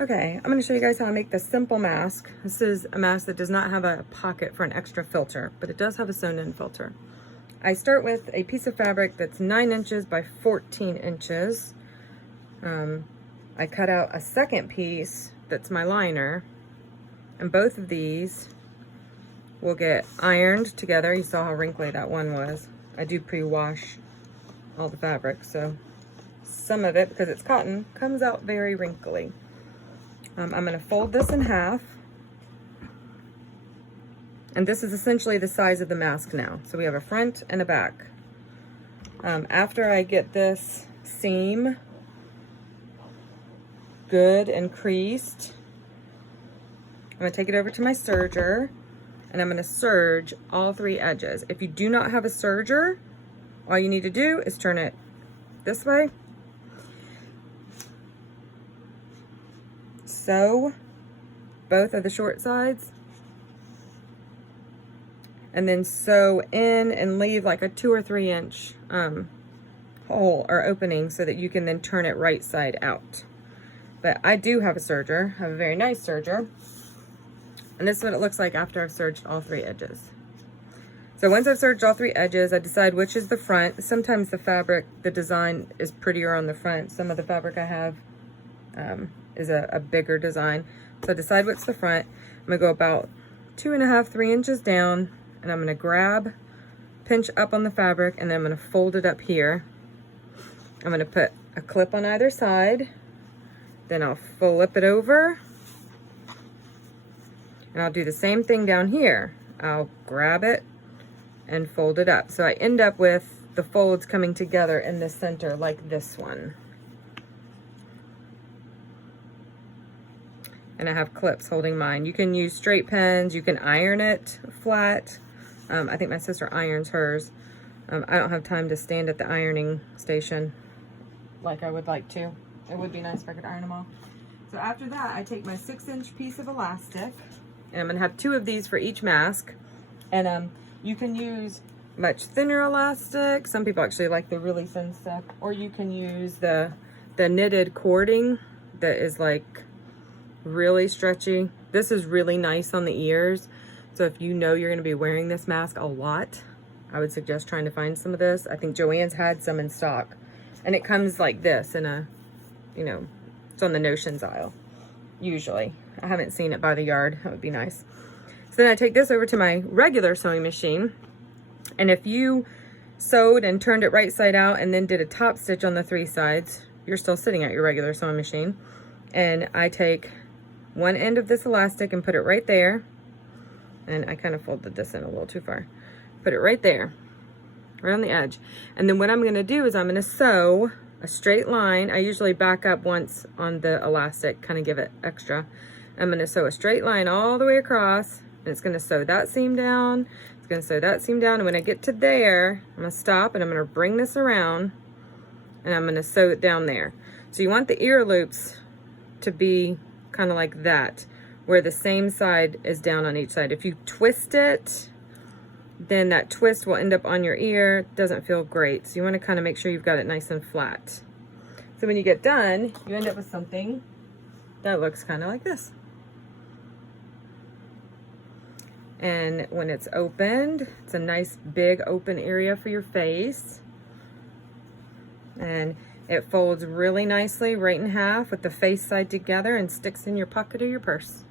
Okay, I'm going to show you guys how I make this simple mask. This is a mask that does not have a pocket for an extra filter, but it does have a sewn-in filter. I start with a piece of fabric that's 9 inches by 14 inches. I cut out a second piece that's my liner, and both of these will get ironed together. You saw how wrinkly that one was. I do pre-wash all the fabric, so some of it, because it's cotton, comes out very wrinkly. I'm going to fold this in half, and this is essentially the size of the mask now. So we have a front and a back. After I get this seam good and creased, I'm going to take it over to my serger, and I'm going to serge all 3 edges. If you do not have a serger, all you need to do is turn it this way, sew both of the short sides, and then sew in and leave like a 2 or 3 inch hole or opening so that you can then turn it right side out. But I do have a serger. I have a very nice serger, and this is what it looks like after I've serged all 3 edges. So once I've serged all 3 edges, I decide which is the front. Sometimes the fabric, the design is prettier on the front. Some of the fabric I have is a bigger design. So I decide what's the front. I'm gonna go about 2.5, 3 inches down, and I'm gonna grab, pinch up on the fabric, and then I'm gonna fold it up here. I'm gonna put a clip on either side, then I'll flip it over, and I'll do the same thing down here. I'll grab it and fold it up. So I end up with the folds coming together in the center like this one. And I have clips holding mine. You can use straight pins, you can iron it flat. I think my sister irons hers. I don't have time to stand at the ironing station like I would like to. It would be nice if I could iron them all. So after that, I take my 6-inch piece of elastic, and I'm gonna have 2 of these for each mask. And you can use much thinner elastic. Some people actually like the really thin stuff, or you can use the knitted cording that is like really stretchy. This is really nice on the ears. So if you know you're going to be wearing this mask a lot, I would suggest trying to find some of this. I think Joann's had some in stock, and it comes like this in a, you know, it's on the notions aisle usually. I haven't seen it by the yard. That would be nice. So then I take this over to my regular sewing machine, and if you sewed and turned it right side out and then did a top stitch on the 3 sides, you're still sitting at your regular sewing machine. And I take one end of this elastic and put it right there, and I kind of folded this in a little too far. Put it right there, right on the edge. And then what I'm going to do is I'm going to sew a straight line. I usually back up once on the elastic, kind of give it extra. I'm going to sew a straight line all the way across, and it's going to sew that seam down, it's going to sew that seam down, and when I get to there, I'm going to stop, and I'm going to bring this around, and I'm going to sew it down there. So you want the ear loops to be kind of like that, where the same side is down on each side. If you twist it, then that twist will end up on your ear. It doesn't feel great. So you want to kind of make sure you've got it nice and flat. So when you get done, you end up with something that looks kind of like this. And when it's opened, it's a nice big open area for your face. And it folds really nicely right in half with the face side together and sticks in your pocket or your purse.